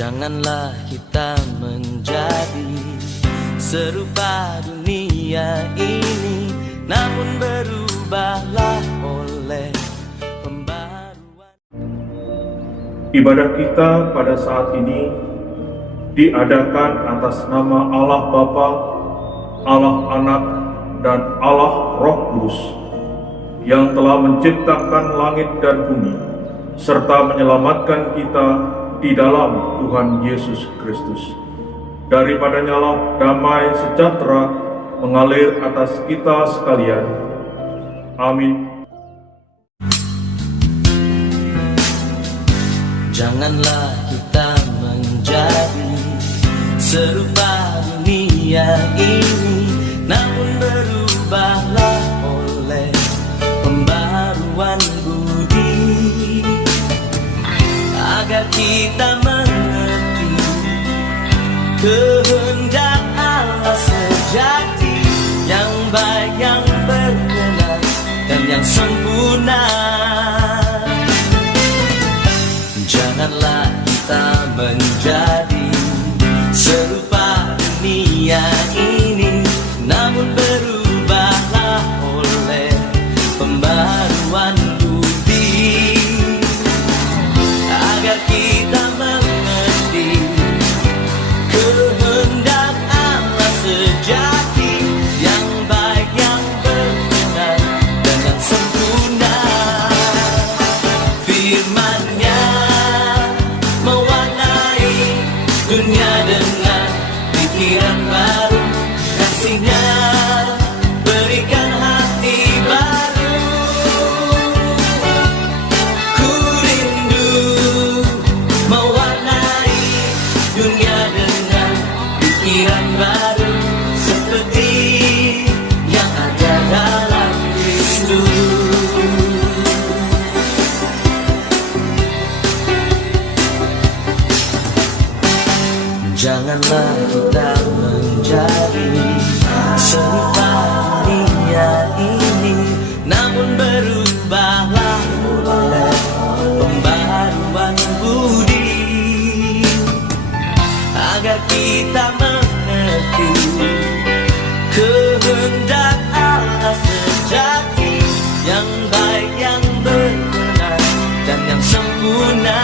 Janganlah kita menjadi serupa dunia ini, namun berubahlah oleh pembaruan. Ibadah kita pada saat ini diadakan atas nama Allah Bapa, Allah Anak, dan Allah Roh Kudus yang telah menciptakan langit dan bumi serta menyelamatkan kita di dalam Tuhan Yesus Kristus. Daripadanya lah damai sejahtera mengalir atas kita sekalian. Amin. Janganlah kita menjadi serupa dunia ini, namun berubahlah oleh pembaruan budi, agar kita mengerti kehendak Allah sejati, yang baik, yang berkenan, dan yang sempurna. Janganlah kita menjadi serupa dunia ini, namun berubahlah oleh pembaruan budi, agar kita mengerti kehendak Allah sejati, yang baik, yang berkenan, dan yang sempurna. Firman-Nya mewarnai dunia dengan pikiran baru, kasih-Nya berikan hati baru. Ku rindu mewarnai dunia dengan pikiran baru, seperti yang ada dalam Kristus. Janganlah kita menjadi serupa dunia ini, namun berubahlah oleh pembaruan budi, agar kita mengerti kehendak Allah sejati, yang baik, yang berkenan, dan yang sempurna.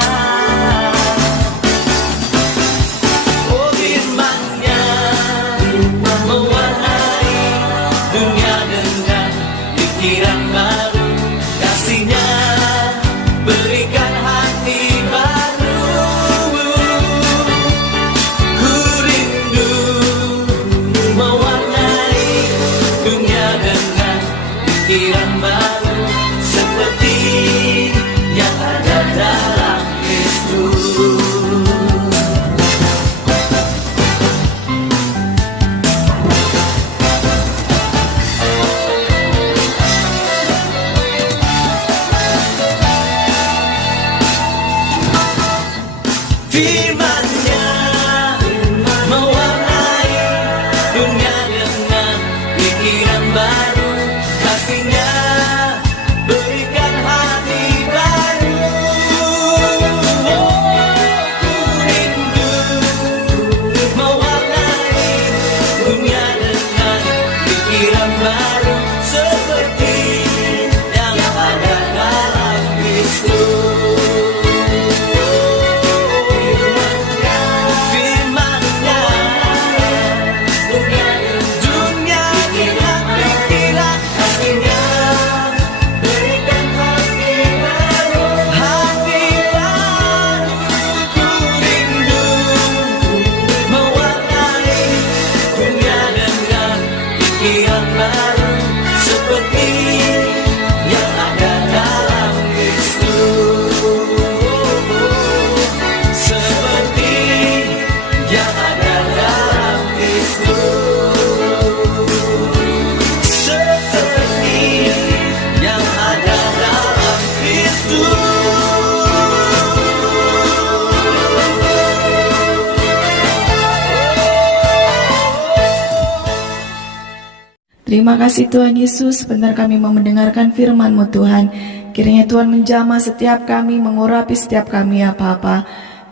Pikiran baru, kasih-Nya berikan hati baru. Ku rindu mewarnai dunia dengan pikiran baru, seperti yang ada dalam Kristus. Firman-Nya mewarnai dunia dengan pikiran baru, kasih-Nya berikan hati baru. Ku rindu mewarnai dunia dengan pikiran baru, seperti yang ada dalam Kristus. Terima kasih Tuhan Yesus, sebentar kami mau mendengarkan firman-Mu Tuhan. Kiranya Tuhan menjamah setiap kami, mengurapi setiap kami ya Bapa.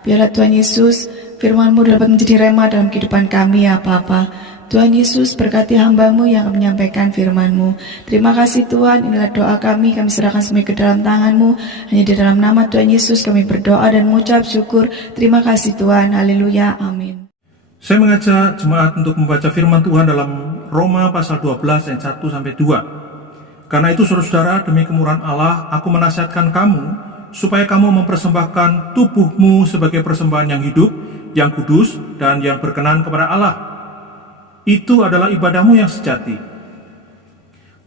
Biarlah Tuhan Yesus, firman-Mu dapat menjadi rema dalam kehidupan kami ya Bapa. Tuhan Yesus, berkati hamba-Mu yang akan menyampaikan firman-Mu. Terima kasih Tuhan, inilah doa kami serahkan semua ke dalam tangan-Mu. Hanya di dalam nama Tuhan Yesus kami berdoa dan mengucap syukur. Terima kasih Tuhan, haleluya, amin. Saya mengajak jemaat untuk membaca firman Tuhan dalam Roma pasal 12 ayat 1-2. Karena itu saudara-saudara, demi kemurahan Allah, aku menasihatkan kamu, supaya kamu mempersembahkan tubuhmu sebagai persembahan yang hidup, yang kudus, dan yang berkenan kepada Allah. Itu adalah ibadahmu yang sejati.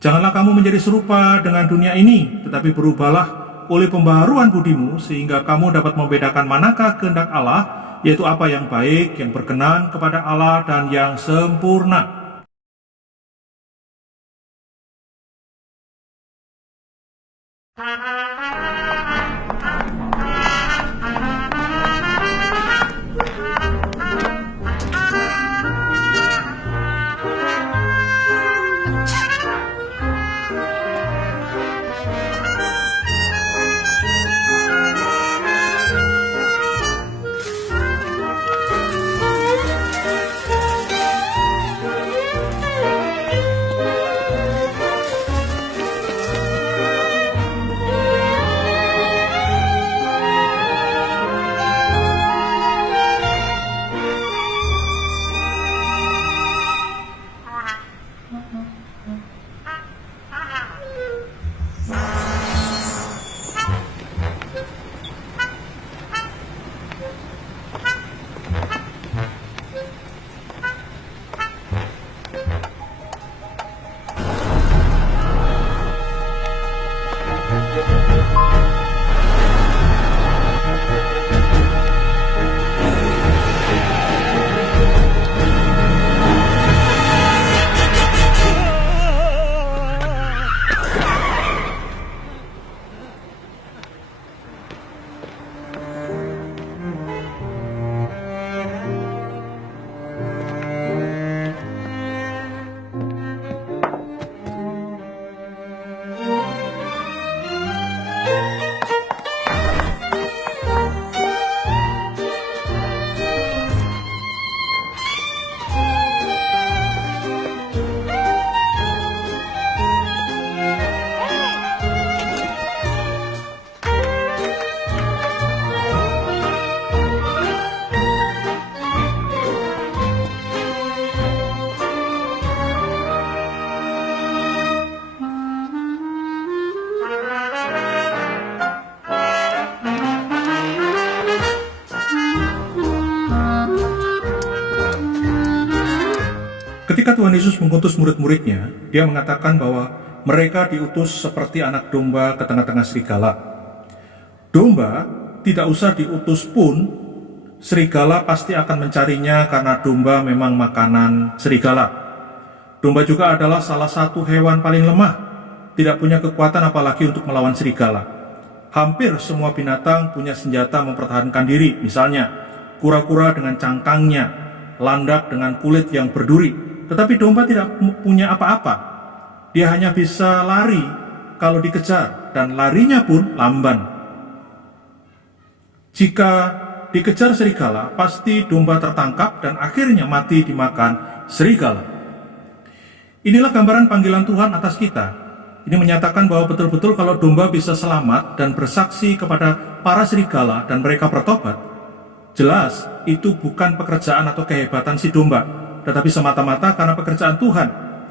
Janganlah kamu menjadi serupa dengan dunia ini, tetapi berubahlah oleh pembaharuan budimu, sehingga kamu dapat membedakan manakah kehendak Allah, yaitu apa yang baik, yang berkenan kepada Allah, dan yang sempurna. Ketika Tuhan Yesus mengutus murid-muridnya, dia mengatakan bahwa mereka diutus seperti anak domba ke tengah-tengah serigala. Domba tidak usah diutus pun, serigala pasti akan mencarinya karena domba memang makanan serigala. Domba juga adalah salah satu hewan paling lemah, tidak punya kekuatan apalagi untuk melawan serigala. Hampir semua binatang punya senjata mempertahankan diri, misalnya kura-kura dengan cangkangnya, landak dengan kulit yang berduri. Tetapi domba tidak punya apa-apa. Dia hanya bisa lari kalau dikejar, dan larinya pun lamban. Jika dikejar serigala, pasti domba tertangkap dan akhirnya mati dimakan serigala. Inilah gambaran panggilan Tuhan atas kita. Ini menyatakan bahwa betul-betul kalau domba bisa selamat dan bersaksi kepada para serigala dan mereka bertobat, jelas itu bukan pekerjaan atau kehebatan si domba, tetapi semata-mata karena pekerjaan Tuhan.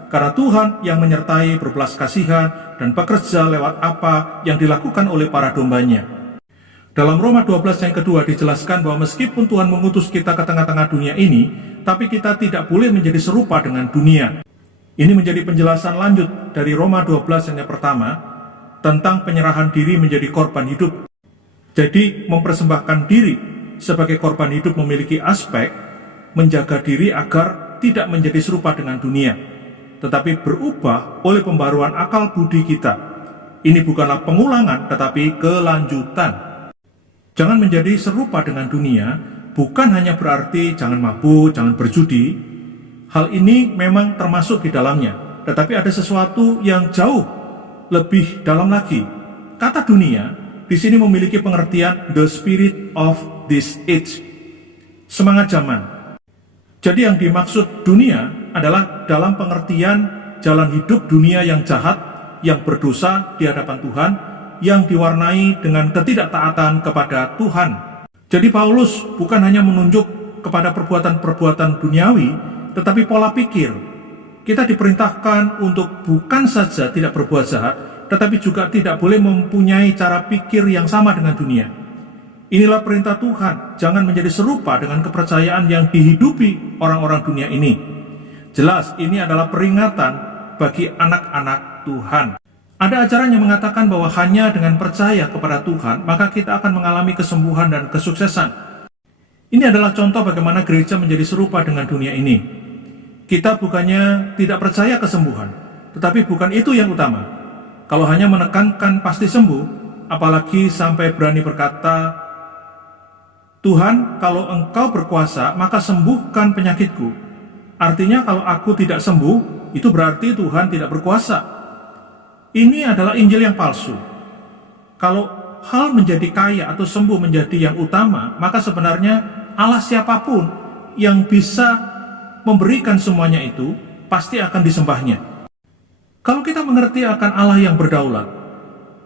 Karena Tuhan yang menyertai, berbelas kasihan, dan bekerja lewat apa yang dilakukan oleh para dombanya. Dalam Roma 12 yang kedua dijelaskan bahwa meskipun Tuhan mengutus kita ke tengah-tengah dunia ini, tapi kita tidak boleh menjadi serupa dengan dunia. Ini menjadi penjelasan lanjut dari Roma 12 yang pertama, tentang penyerahan diri menjadi korban hidup. Jadi mempersembahkan diri sebagai korban hidup memiliki aspek menjaga diri agar tidak menjadi serupa dengan dunia, tetapi berubah oleh pembaruan akal budi kita. Ini bukanlah pengulangan, tetapi kelanjutan. Jangan menjadi serupa dengan dunia, bukan hanya berarti jangan mabuk, jangan berjudi. Hal ini memang termasuk di dalamnya, tetapi ada sesuatu yang jauh lebih dalam lagi. Kata dunia di sini memiliki pengertian the spirit of this age, semangat zaman. Jadi yang dimaksud dunia adalah dalam pengertian jalan hidup dunia yang jahat, yang berdosa di hadapan Tuhan, yang diwarnai dengan ketidaktaatan kepada Tuhan. Jadi Paulus bukan hanya menunjuk kepada perbuatan-perbuatan duniawi, tetapi pola pikir. Kita diperintahkan untuk bukan saja tidak berbuat jahat, tetapi juga tidak boleh mempunyai cara pikir yang sama dengan dunia. Inilah perintah Tuhan, jangan menjadi serupa dengan kepercayaan yang dihidupi orang-orang dunia ini. Jelas, ini adalah peringatan bagi anak-anak Tuhan. Ada ajaran yang mengatakan bahwa hanya dengan percaya kepada Tuhan, maka kita akan mengalami kesembuhan dan kesuksesan. Ini adalah contoh bagaimana gereja menjadi serupa dengan dunia ini. Kita bukannya tidak percaya kesembuhan, tetapi bukan itu yang utama. Kalau hanya menekankan pasti sembuh, apalagi sampai berani berkata, Tuhan, kalau Engkau berkuasa, maka sembuhkan penyakitku. Artinya kalau aku tidak sembuh, itu berarti Tuhan tidak berkuasa. Ini adalah Injil yang palsu. Kalau hal menjadi kaya atau sembuh menjadi yang utama, maka sebenarnya Allah siapapun yang bisa memberikan semuanya itu, pasti akan disembahnya. Kalau kita mengerti akan Allah yang berdaulat,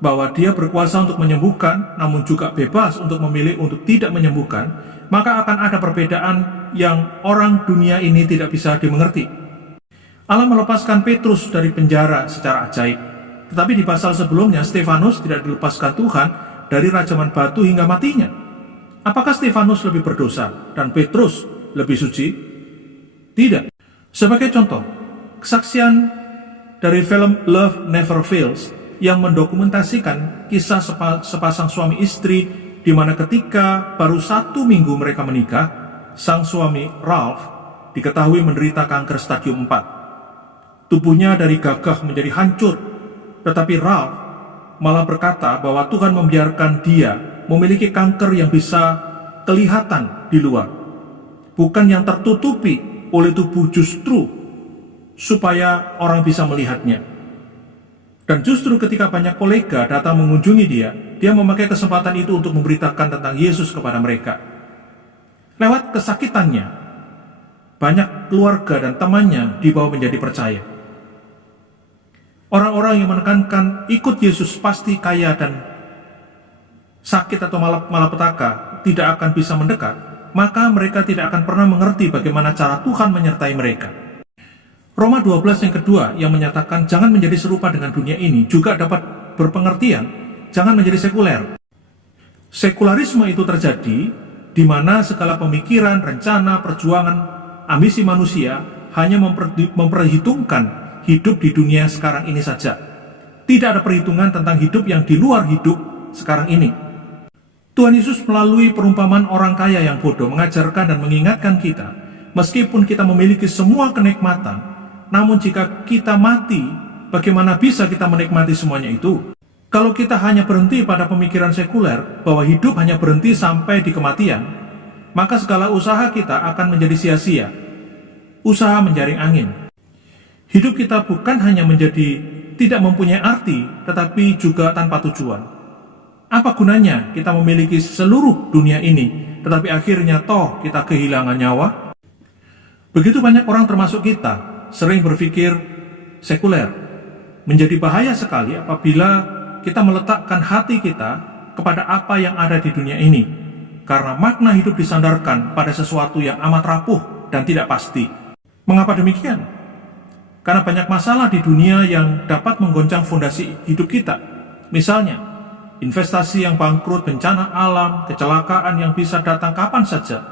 bahwa Dia berkuasa untuk menyembuhkan, namun juga bebas untuk memilih untuk tidak menyembuhkan, maka akan ada perbedaan yang orang dunia ini tidak bisa dimengerti. Allah melepaskan Petrus dari penjara secara ajaib, tetapi di pasal sebelumnya Stefanus tidak dilepaskan Tuhan dari rajaman batu hingga matinya. Apakah Stefanus lebih berdosa dan Petrus lebih suci? Tidak. Sebagai contoh, kesaksian dari film Love Never Fails yang mendokumentasikan kisah sepasang suami istri di mana ketika baru 1 minggu mereka menikah, sang suami Ralph diketahui menderita kanker stadium 4. Tubuhnya dari gagah menjadi hancur, tetapi Ralph malah berkata bahwa Tuhan membiarkan dia memiliki kanker yang bisa kelihatan di luar, bukan yang tertutupi oleh tubuh, justru supaya orang bisa melihatnya. Dan justru ketika banyak kolega datang mengunjungi dia memakai kesempatan itu untuk memberitakan tentang Yesus kepada mereka. Lewat kesakitannya, banyak keluarga dan temannya dibawa menjadi percaya. Orang-orang yang menekankan ikut Yesus pasti kaya dan sakit atau malapetaka tidak akan bisa mendekat, maka mereka tidak akan pernah mengerti bagaimana cara Tuhan menyertai mereka. Roma 12 yang kedua yang menyatakan jangan menjadi serupa dengan dunia ini juga dapat berpengertian jangan menjadi sekuler. Sekularisme itu terjadi di mana segala pemikiran, rencana, perjuangan, ambisi manusia hanya memperhitungkan hidup di dunia sekarang ini saja. Tidak ada perhitungan tentang hidup yang di luar hidup sekarang ini. Tuhan Yesus melalui perumpamaan orang kaya yang bodoh mengajarkan dan mengingatkan kita, meskipun kita memiliki semua kenikmatan, namun jika kita mati, bagaimana bisa kita menikmati semuanya itu? Kalau kita hanya berhenti pada pemikiran sekuler, bahwa hidup hanya berhenti sampai di kematian, maka segala usaha kita akan menjadi sia-sia. Usaha menjaring angin. Hidup kita bukan hanya menjadi tidak mempunyai arti, tetapi juga tanpa tujuan. Apa gunanya kita memiliki seluruh dunia ini, tetapi akhirnya toh kita kehilangan nyawa? Begitu banyak orang termasuk kita sering berpikir sekuler. Menjadi bahaya sekali apabila kita meletakkan hati kita kepada apa yang ada di dunia ini, karena makna hidup disandarkan pada sesuatu yang amat rapuh dan tidak pasti. Mengapa demikian? Karena banyak masalah di dunia yang dapat menggoncang fondasi hidup kita. Misalnya, investasi yang bangkrut, bencana alam, kecelakaan yang bisa datang kapan saja.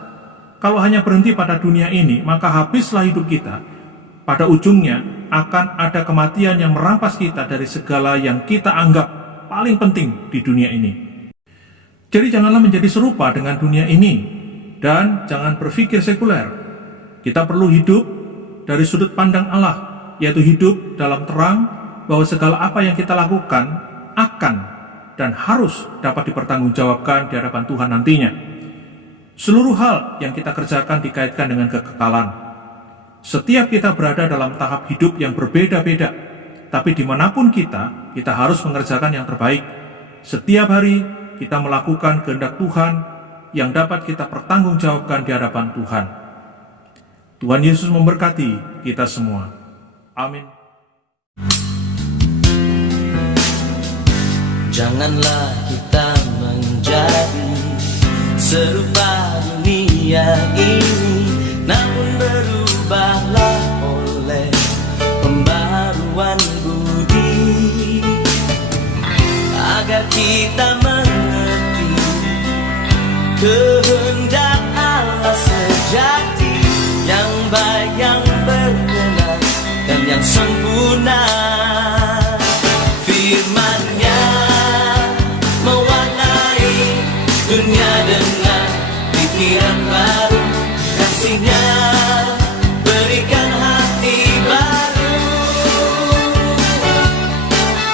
Kalau hanya berhenti pada dunia ini, maka habislah hidup kita. Pada ujungnya akan ada kematian yang merampas kita dari segala yang kita anggap paling penting di dunia ini. Jadi janganlah menjadi serupa dengan dunia ini dan jangan berpikir sekuler. Kita perlu hidup dari sudut pandang Allah, yaitu hidup dalam terang bahwa segala apa yang kita lakukan akan dan harus dapat dipertanggungjawabkan di hadapan Tuhan nantinya. Seluruh hal yang kita kerjakan dikaitkan dengan kekekalan. Setiap kita berada dalam tahap hidup yang berbeda-beda, tapi dimanapun kita harus mengerjakan yang terbaik. Setiap hari kita melakukan kehendak Tuhan yang dapat kita pertanggungjawabkan di hadapan Tuhan. Tuhan Yesus memberkati kita semua. Amin. Janganlah kita menjadi serupa dunia ini, namun berubahlah oleh pembaruan budi, agar kita mengerti kehendak Allah sejati, yang baik, yang berkenan, dan yang sempurna. Firman-Nya mewarnai dunia dengan pikiran baru, kasih-Nya berikan hati baru.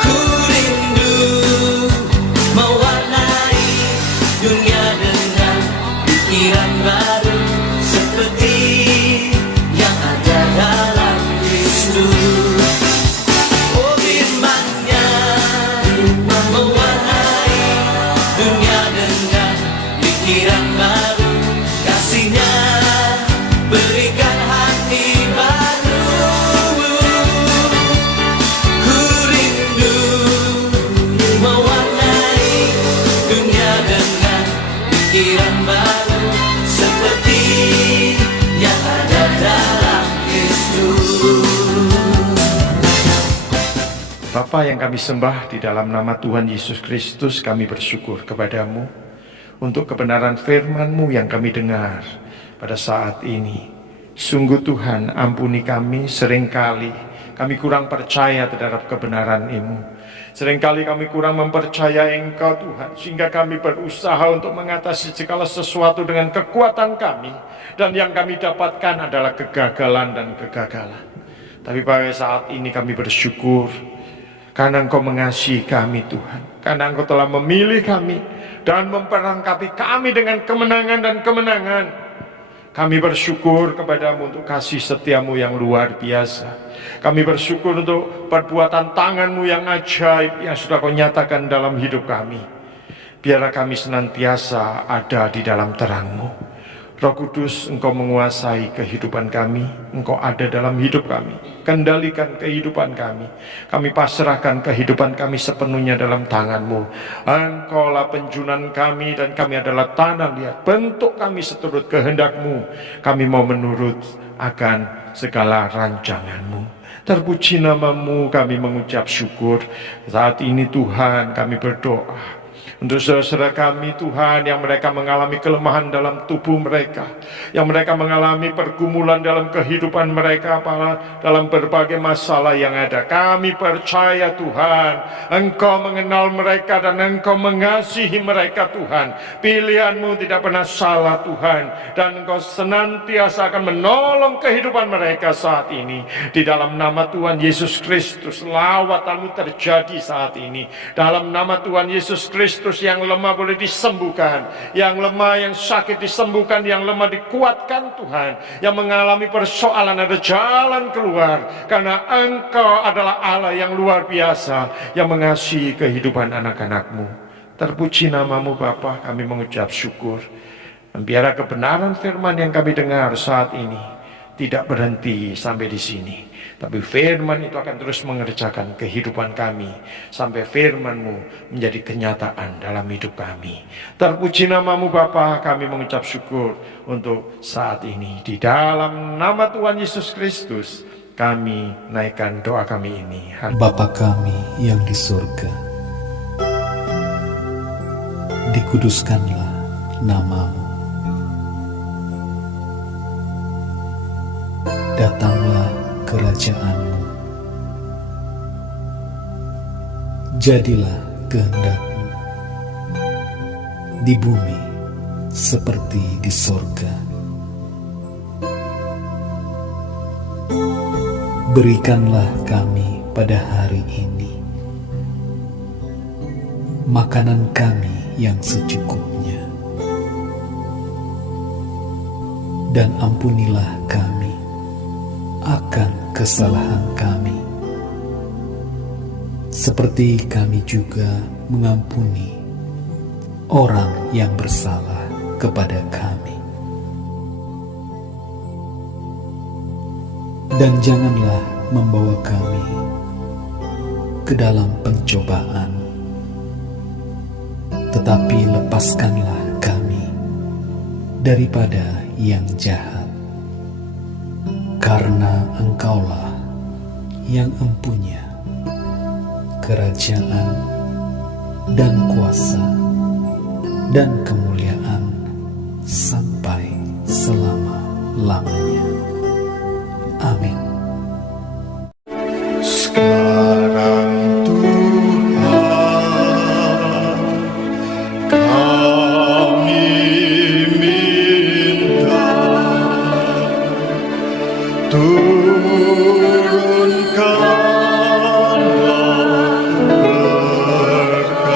Ku rindu mewarnai dunia dengan pikiran baru, seperti yang ada dalam Kristus. Oh, firman-Nya mewarnai dunia dengan pikiran baru, kasih-Nya berikan hati baru. Ku rindu mewarnai dunia dengan pikiran baru, seperti yang ada dalam Kristus. Bapa yang kami sembah, di dalam nama Tuhan Yesus Kristus kami bersyukur kepadamu untuk kebenaran firman-Mu yang kami dengar pada saat ini. Sungguh Tuhan, ampuni kami, seringkali kami kurang percaya terhadap kebenaran-Mu. Seringkali kami kurang mempercayai Engkau Tuhan, sehingga kami berusaha untuk mengatasi segala sesuatu dengan kekuatan kami, dan yang kami dapatkan adalah kegagalan dan kegagalan. Tapi pada saat ini kami bersyukur karena Engkau mengasihi kami Tuhan, karena Engkau telah memilih kami dan memperlengkapi kami dengan kemenangan dan kemenangan. Kami bersyukur kepadamu untuk kasih setiamu yang luar biasa. Kami bersyukur untuk perbuatan tanganmu yang ajaib yang sudah Kau nyatakan dalam hidup kami. Biarlah kami senantiasa ada di dalam terang-Mu. Roh Kudus, Engkau menguasai kehidupan kami, Engkau ada dalam hidup kami, kendalikan kehidupan kami. Kami pasrahkan kehidupan kami sepenuhnya dalam tangan-Mu. Engkaulah penjunan kami, dan kami adalah tanah liat. Bentuk kami seturut kehendak-Mu. Kami mau menurut akan segala rancangan-Mu. Terpuji nama-Mu, kami mengucap syukur. Saat ini Tuhan, kami berdoa untuk saudara-saudara kami Tuhan, yang mereka mengalami kelemahan dalam tubuh mereka, yang mereka mengalami pergumulan dalam kehidupan mereka, dalam berbagai masalah yang ada. Kami percaya Tuhan, Engkau mengenal mereka dan Engkau mengasihi mereka Tuhan. Pilihan-Mu tidak pernah salah Tuhan, dan Engkau senantiasa akan menolong kehidupan mereka saat ini. Di dalam nama Tuhan Yesus Kristus, lawatan-Mu terjadi saat ini. Dalam nama Tuhan Yesus Kristus, yang lemah boleh disembuhkan, yang lemah, yang sakit disembuhkan, yang lemah dikuatkan Tuhan, yang mengalami persoalan ada jalan keluar, karena Engkau adalah Allah yang luar biasa, yang mengasihi kehidupan anak-anak-Mu. Terpuji nama-Mu Bapa, kami mengucap syukur. Dan biarlah kebenaran firman yang kami dengar saat ini tidak berhenti sampai di sini, tapi firman itu akan terus mengerjakan kehidupan kami sampai firman-Mu menjadi kenyataan dalam hidup kami. Terpuji nama-Mu Bapa, kami mengucap syukur untuk saat ini. Di dalam nama Tuhan Yesus Kristus kami naikkan doa kami ini. Bapa kami yang di surga, dikuduskanlah nama-Mu. Datanglah kerajaan-Mu. Jadilah kehendak-Mu di bumi seperti di sorga. Berikanlah kami pada hari ini makanan kami yang secukupnya, dan ampunilah kami akan kesalahan kami, seperti kami juga mengampuni orang yang bersalah kepada kami. Dan janganlah membawa kami ke dalam pencobaan, tetapi lepaskanlah kami daripada yang jahat. Karena Engkaulah yang empunya kerajaan dan kuasa dan kemuliaan sampai selama-lamanya. Amin. Sekarang Tuhan, kami minta turunkanlah berkat-Mu.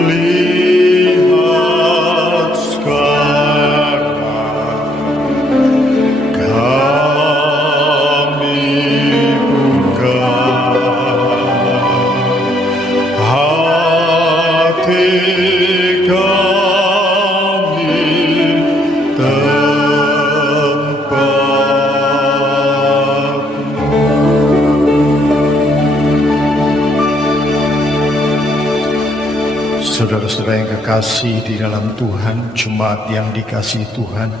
Lihat sekarang kami buka hati kami tempat-Mu. Saudara-saudara yang kekasih di dalam Tuhan, jemaat yang dikasihi Tuhan,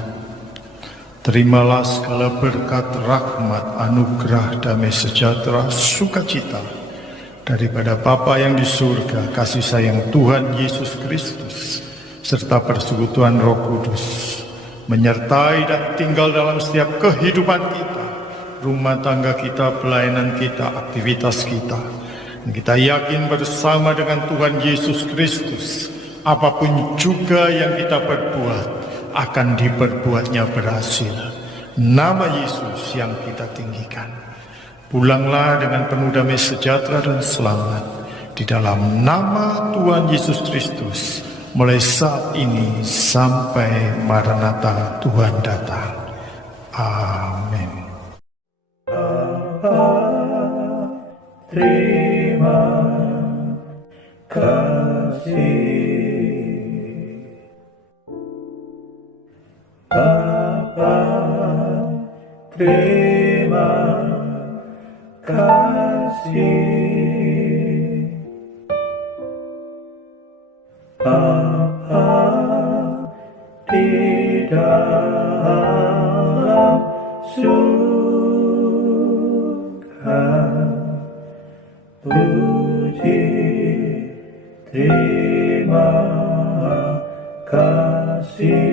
terimalah segala berkat, rahmat, anugerah, damai sejahtera, sukacita daripada Bapa yang di surga, kasih sayang Tuhan Yesus Kristus, serta persekutuan Roh Kudus, menyertai dan tinggal dalam setiap kehidupan kita, rumah tangga kita, pelayanan kita, aktivitas kita. Dan kita yakin bersama dengan Tuhan Yesus Kristus, apapun juga yang kita perbuat, akan diperbuatnya berhasil. Nama Yesus yang kita tinggikan. Pulanglah dengan penuh damai sejahtera dan selamat di dalam nama Tuhan Yesus Kristus, mulai saat ini sampai Maranatha Tuhan datang. Amin. Terima kasih Bapa, terima kasih Bapa di dalam surga. Puji, terima kasih.